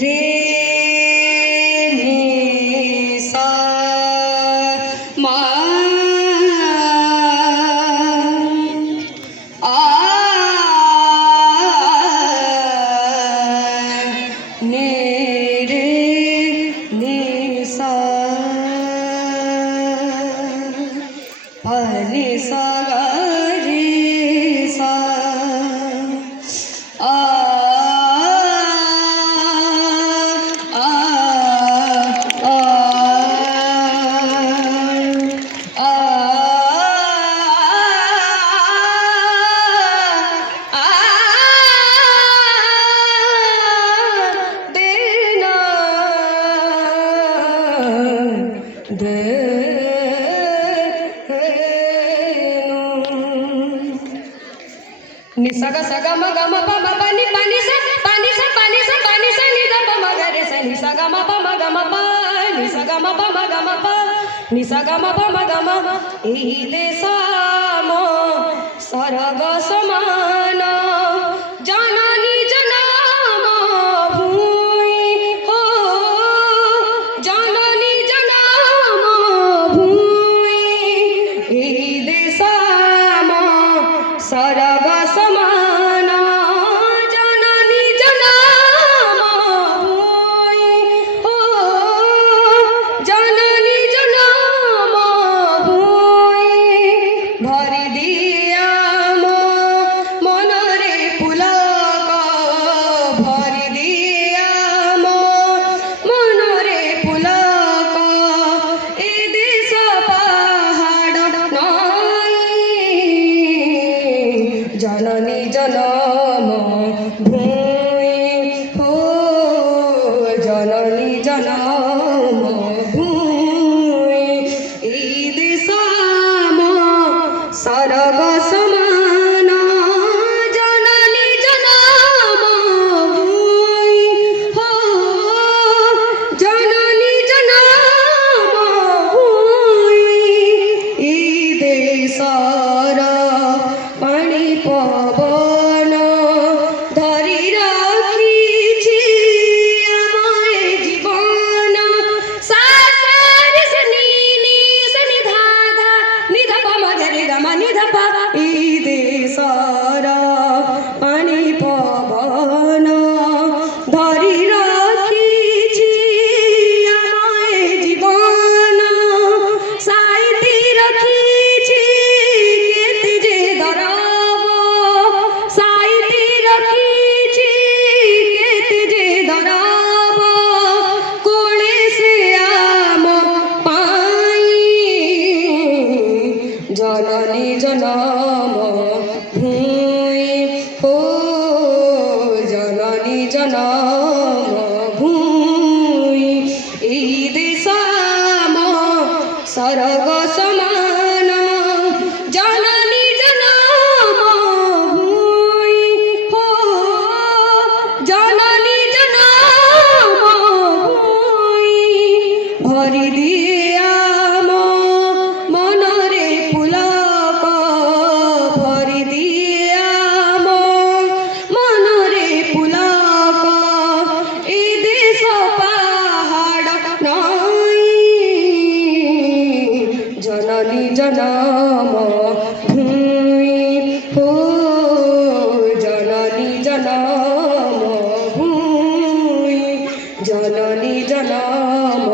रे नि सा मा आ ने रे नि सा पा नि सा गा रे सा आ नि सा गा म ग म प म प नि प नि सा प नि सा प नि सा प नि सा नि द प म ग रे सा नि सा ग म प म ग म प नि सा ग म प म ग म प नि सा ग म प म ग म এই দেশাম স্বর্গ সমান জননী জনম ভূমি হো জননী জনম ভূমি এই দেশাম স্বর্গ সমান জননী জনম ভূমি হো জননী জনম ভূমি ভরি দিয়াম মনরে পুলক ভরি দিয়াম মনরে পুলক এ দেশ পাহাড় নয় জননী জনম ভূমি হো জননী জনম ভূমি এই দেশাম স্বর্গ সমান জননী জনম ভূমি হো জননী জনম ভূমি এই দেশর পানি পবন ধরি রাখিছি আমার জীবন সা সা রে সা নি নি সা নি ধা ধা নি ধা পা মা গা রে গা মা নি ধা পা এই দেশর পানি পবন ধরি রাখিছি আমার জীবন সাইতি রাখিছি কেতে যে দরাব সাইতি রাখিছি কেতে যে দরাব কোলে সে আম পাই জননী জনম ভূমি হো জননী জনম ভূমি এই দেশাম স্বর্গ সমান জননী জনম ভূমি হো জননী জনম ভূমি ভরি দিয়াম মনরে পুলক ভরি দিয়াম মনরে পুলক এ দেশ পাহাড় নয় জননী জনম ভূমি হো জননী জনম ভূমি জননী জনম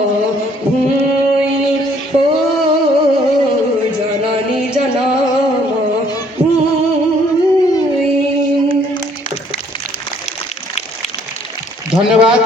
ভূমি হো জননী জনম ভূমি। ধন্যবাদ।